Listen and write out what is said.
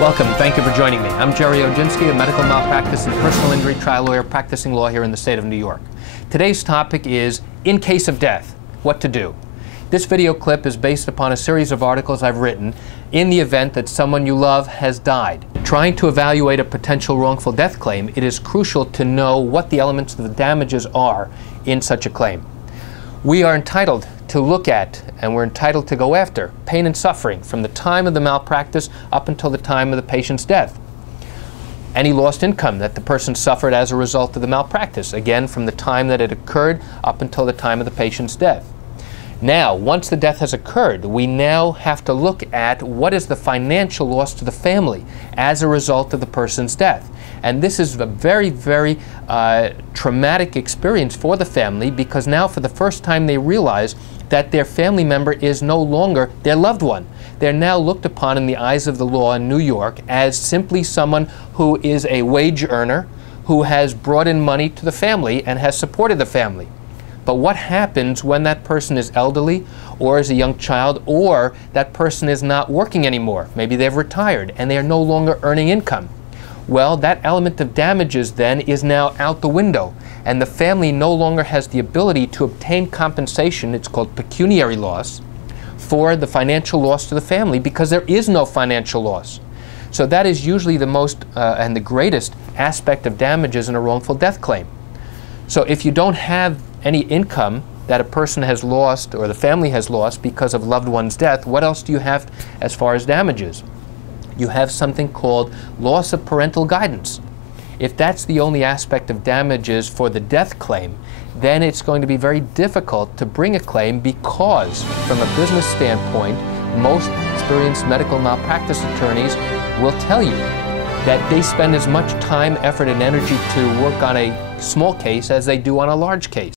Welcome. Thank you for joining me. I'm Jerry Oginski, a medical malpractice and personal injury trial lawyer practicing law here in the state of New York. Today's topic is, in case of death, what to do. This video clip is based upon a series of articles I've written in the event that someone you love has died. Trying to evaluate a potential wrongful death claim, it is crucial to know what the elements of the damages are in such a claim. We are entitled to look at, and we're entitled to go after, pain and suffering from the time of the malpractice up until the time of the patient's death. Any lost income that the person suffered as a result of the malpractice, again, from the time that it occurred up until the time of the patient's death. Now, once the death has occurred, we now have to look at what is the financial loss to the family as a result of the person's death. And this is a very, very traumatic experience for the family, because now for the first time they realize that their family member is no longer their loved one. They're now looked upon in the eyes of the law in New York as simply someone who is a wage earner, who has brought in money to the family and has supported the family. But what happens when that person is elderly, or is a young child, or that person is not working anymore? Maybe they've retired and they are no longer earning income. Well, that element of damages then is now out the window, and the family no longer has the ability to obtain compensation, it's called pecuniary loss, for the financial loss to the family, because there is no financial loss. So that is usually the most and the greatest aspect of damages in a wrongful death claim. So if you don't have any income that a person has lost or the family has lost because of loved one's death, what else do you have as far as damages? You have something called loss of parental guidance. If that's the only aspect of damages for the death claim, then it's going to be very difficult to bring a claim, because from a business standpoint, most experienced medical malpractice attorneys will tell you that they spend as much time, effort, and energy to work on a small case as they do on a large case.